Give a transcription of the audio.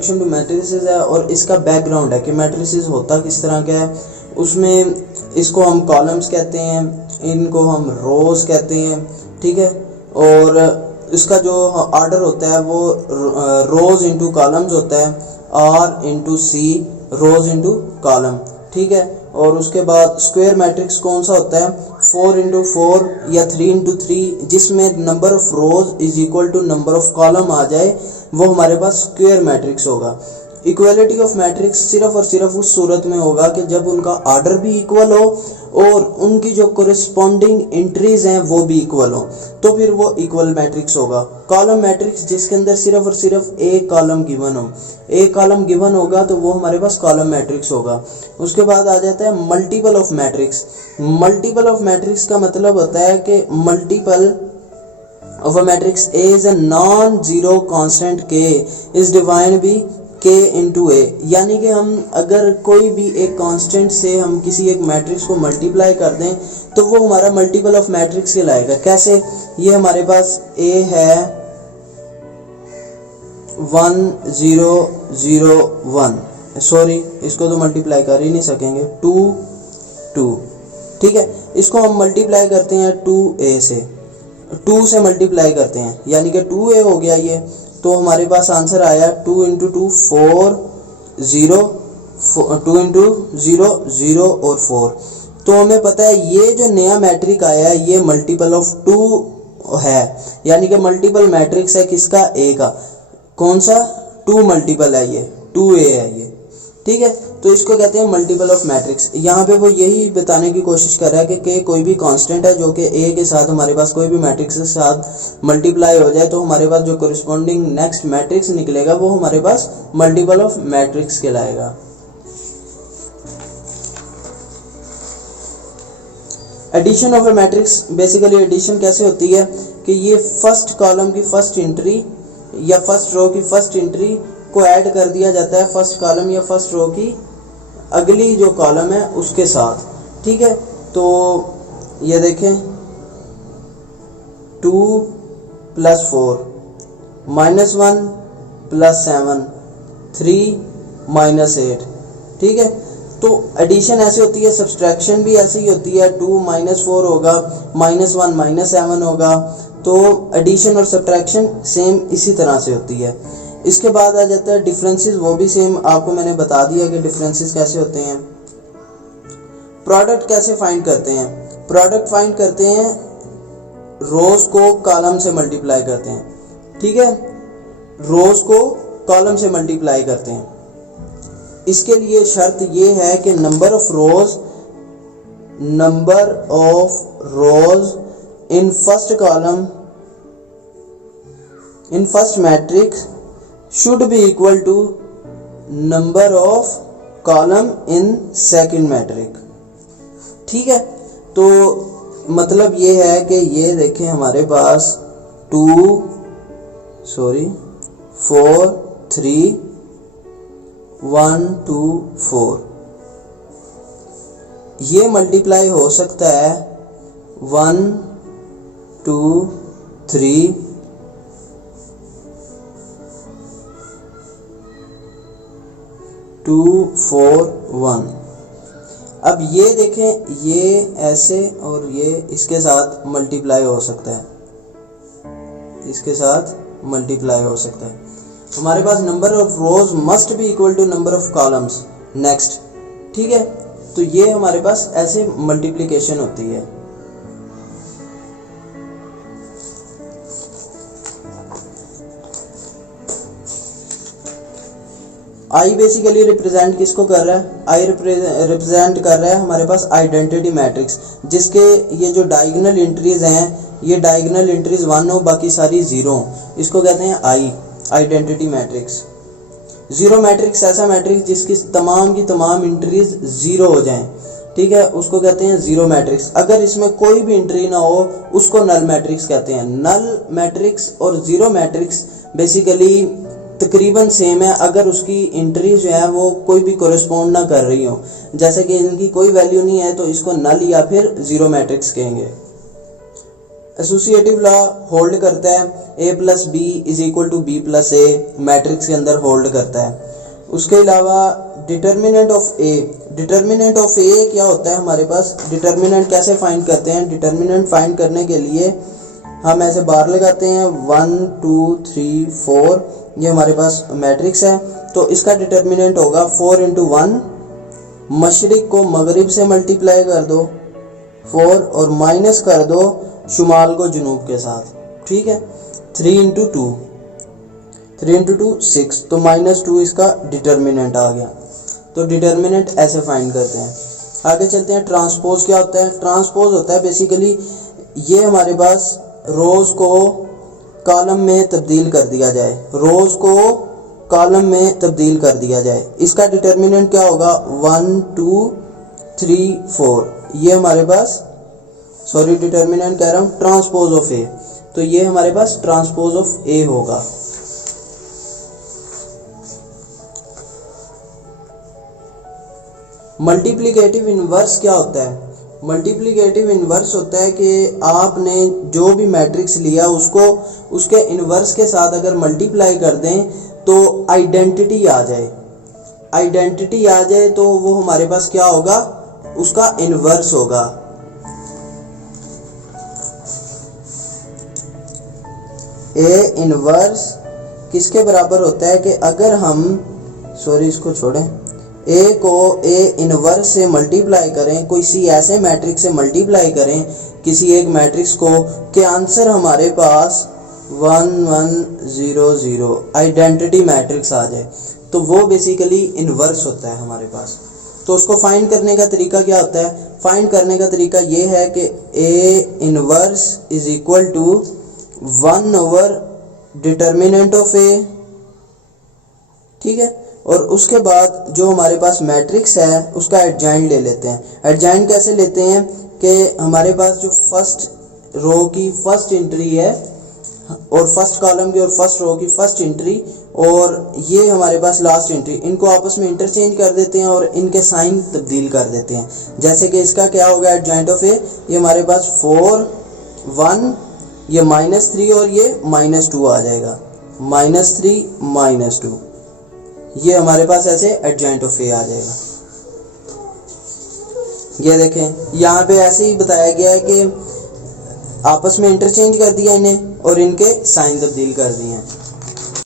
To matrices है और इसका बैकग्राउंड है कि मैट्रिसेस होता किस तरह का है। उसमें इसको हम कॉलम्स कहते हैं, इनको हम रोज कहते हैं, ठीक है। और इसका जो ऑर्डर होता है वो रोज इंटू कॉलम्स होता है, R into C rows into column, ठीक है। और उसके बाद स्क्वायर मैट्रिक्स कौन सा होता है, 4 इंटू 4 या 3 इंटू 3, जिसमें number of rows is equal to number of column आ जाए, वो हमारे पास स्क्वायर मैट्रिक्स होगा। इक्वलिटी ऑफ मैट्रिक्स सिर्फ और सिर्फ उस सूरत में होगा कि जब उनका ऑर्डर भी इक्वल हो और उनकी जो कोरिस्पॉन्डिंग एंट्रीज हैं वो भी इक्वल हो, तो फिर वो इक्वल मैट्रिक्स होगा। कॉलम मैट्रिक्स जिसके अंदर सिर्फ और सिर्फ एक कॉलम गिवन हो, एक कॉलम गिवन होगा तो वो हमारे पास कॉलम मैट्रिक्स होगा। उसके बाद आ जाता है multiple of matrix. Multiple of matrix का मतलब होता है कि multiple of a matrix A is a non-zero constant K is defined by K into A, यानी कि हम अगर कोई भी एक कांस्टेंट से हम किसी एक मैट्रिक्स को मल्टीप्लाई कर दें तो वो हमारा मल्टीपल ऑफ मैट्रिक्स कहलाएगा। कैसे, ये हमारे पास A है 1 0 0 1, सॉरी इसको तो मल्टीप्लाई कर ही नहीं सकेंगे, 2 2, ठीक है। इसको हम मल्टीप्लाई करते हैं 2A से, 2 से मल्टीप्लाई करते हैं यानी कि 2A हो गया ये, तो हमारे पास आंसर आया 2 इंटू 2 4 0, 2 इंटू 0 0 और 4। तो हमें पता है ये जो नया मैट्रिक आया है ये मल्टीपल ऑफ 2 है, यानी कि मल्टीपल मैट्रिक्स है किसका, A का। कौन सा, 2 मल्टीपल है ये, 2A है ये, ठीक है। तो इसको कहते हैं मल्टीपल ऑफ मैट्रिक्स। यहाँ पे वो यही बताने की कोशिश कर रहा है कि कोई भी कांस्टेंट है जो कि A के साथ हमारे पास कोई भी मैट्रिक्स के साथ मल्टीप्लाई हो जाए तो हमारे पास जो कोरिस्पॉन्डिंग नेक्स्ट मैट्रिक्स निकलेगा वो हमारे पास मल्टीपल ऑफ मैट्रिक्स कहलाएगा। Addition of a matrix, basically addition कैसे होती है कि ये फर्स्ट कॉलम की फर्स्ट एंट्री या फर्स्ट रो की फर्स्ट एंट्री को ऐड कर दिया जाता है फर्स्ट कॉलम या फर्स्ट रो की अगली जो कॉलम है उसके साथ, ठीक है। तो ये देखें 2 + 4 -1 + 7 3 - 8, ठीक है। तो एडिशन ऐसे होती है, सब्सट्रैक्शन भी ऐसे ही होती है, 2 - 4 होगा, -1 - 7 होगा। तो एडिशन और सब्ट्रैक्शन सेम इसी तरह से होती है। इसके बाद आ जाता है डिफरेंसेस, वो भी सेम आपको मैंने बता दिया कि डिफरेंसेस कैसे होते हैं। प्रोडक्ट कैसे फाइंड करते हैं, प्रोडक्ट फाइंड करते हैं रोज को कॉलम से मल्टीप्लाई करते हैं, ठीक है। रोज को कॉलम से मल्टीप्लाई करते हैं। इसके लिए शर्त ये है कि number of rose in first column in first matrix should be equal to number of column in second matrix, ठीक है। तो मतलब ये है कि ये देखें हमारे पास 4 3 1 2 4, ये मल्टीप्लाई हो सकता है 1 2 3 2 4 1। अब ये देखें ये ऐसे और ये इसके साथ मल्टीप्लाई हो सकता है, इसके साथ मल्टीप्लाई हो सकता है। हमारे पास number of rows must be equal to number of columns next, ठीक है। तो ये हमारे पास ऐसे मल्टीप्लिकेशन होती है। आई बेसिकली रिप्रेजेंट किसको कर रहा है, आई रिप्रेजेंट कर रहा है हमारे पास आइडेंटिटी मैट्रिक्स, जिसके ये जो डायगोनल एंट्रीज हैं ये डायगोनल एंट्रीज 1 हो बाकी सारी 0, इसको कहते हैं आई, आइडेंटिटी मैट्रिक्स। 0 मैट्रिक्स ऐसा मैट्रिक्स जिसकी तमाम की तमाम एंट्रीज 0 हो जाएं, ठीक है, उसको कहते हैं 0 मैट्रिक्स। अगर इसमें कोई भी एंट्री ना हो उसको नल मैट्रिक्स कहते हैं। नल मैट्रिक्स और 0 मैट्रिक्स बेसिकली तकरीबन सेम है अगर उसकी एंट्री जो है वो कोई भी कोरिस्पॉन्ड ना कर रही हो, जैसे कि इनकी कोई वैल्यू नहीं है तो इसको नल या फिर 0 मैट्रिक्स कहेंगे। एसोसिएटिव लॉ होल्ड करता है a plus B is equal to B plus A, matrix के अंदर होल्ड करता है। उसके अलावा determinant of A, determinant of A क्या होता है हमारे पास, डिटर्मिनेंट कैसे फाइंड करते हैं, डिटर्मिनेंट फाइंड करने के लिए हम ऐसे बार लगाते हैं 1 2 3 4, ये हमारे पास मैट्रिक्स है, तो इसका डिटर्मिनेंट होगा 4 इंटू 1, मशरिक को मगरिब से मल्टीप्लाई कर दो 4 और माइनस कर दो शुमाल को जुनूब के साथ, ठीक है। 3 इंटू 2, 3 इंटू 2 6, तो -2 इसका डिटर्मिनेंट आ गया। तो डिटर्मिनेंट ऐसे फाइंड करते हैं। आगे चलते हैं, ट्रांसपोज क्या होता है। ट्रांसपोज होता है बेसिकली ये हमारे पास रोज को कॉलम में तब्दील कर दिया जाए, रोज को कॉलम में तब्दील कर दिया जाए। इसका डिटर्मिनेंट क्या होगा 1 2 3 4, ये हमारे पास सॉरी डिटर्मिनेंट कह रहा हूँ ट्रांसपोज ऑफ ए, तो ये हमारे पास ट्रांसपोज ऑफ ए होगा। मल्टीप्लिकेटिव इनवर्स क्या होता है। मल्टीप्लिकेटिव इनवर्स होता है कि आपने जो भी मैट्रिक्स लिया उसको उसके इनवर्स के साथ अगर मल्टीप्लाई कर दें तो आइडेंटिटी आ जाए, आइडेंटिटी आ जाए तो वो हमारे पास क्या होगा, उसका इनवर्स होगा। ए इनवर्स किसके बराबर होता है कि अगर हम इसको छोड़ें, ए को ए इनवर्स से मल्टीप्लाई करें, किसी ऐसे मैट्रिक्स से मल्टीप्लाई करें किसी एक मैट्रिक्स को, के आंसर हमारे पास 1 1 0 0 आइडेंटिटी मैट्रिक्स आ जाए, तो वो बेसिकली इनवर्स होता है हमारे पास। तो उसको फाइंड करने का तरीका क्या होता है, फाइंड करने का तरीका ये है कि A inverse is equal to 1 over determinant of A, ठीक है। और उसके बाद जो हमारे पास मैट्रिक्स है उसका एडजॉइंट ले लेते हैं। एडजॉइंट कैसे लेते हैं कि हमारे पास जो फर्स्ट रो की फर्स्ट एंट्री है और फर्स्ट कॉलम की और फर्स्ट रो की फर्स्ट एंट्री और ये हमारे पास लास्ट एंट्री, इनको आपस में इंटरचेंज कर देते हैं और इनके साइन तब्दील कर देते हैं। जैसे कि इसका क्या होगा एडजॉइंट ऑफ ए, ये हमारे पास 4 1, ये -3 और ये -2 आ जाएगा, -3 -2, ये हमारे पास ऐसे एडजॉइंट ऑफ ए आ जाएगा। ये देखें यहाँ पे ऐसे ही बताया गया है कि आपस में इंटरचेंज कर दिया इन्हें और इनके साइन तब्दील कर दिए हैं।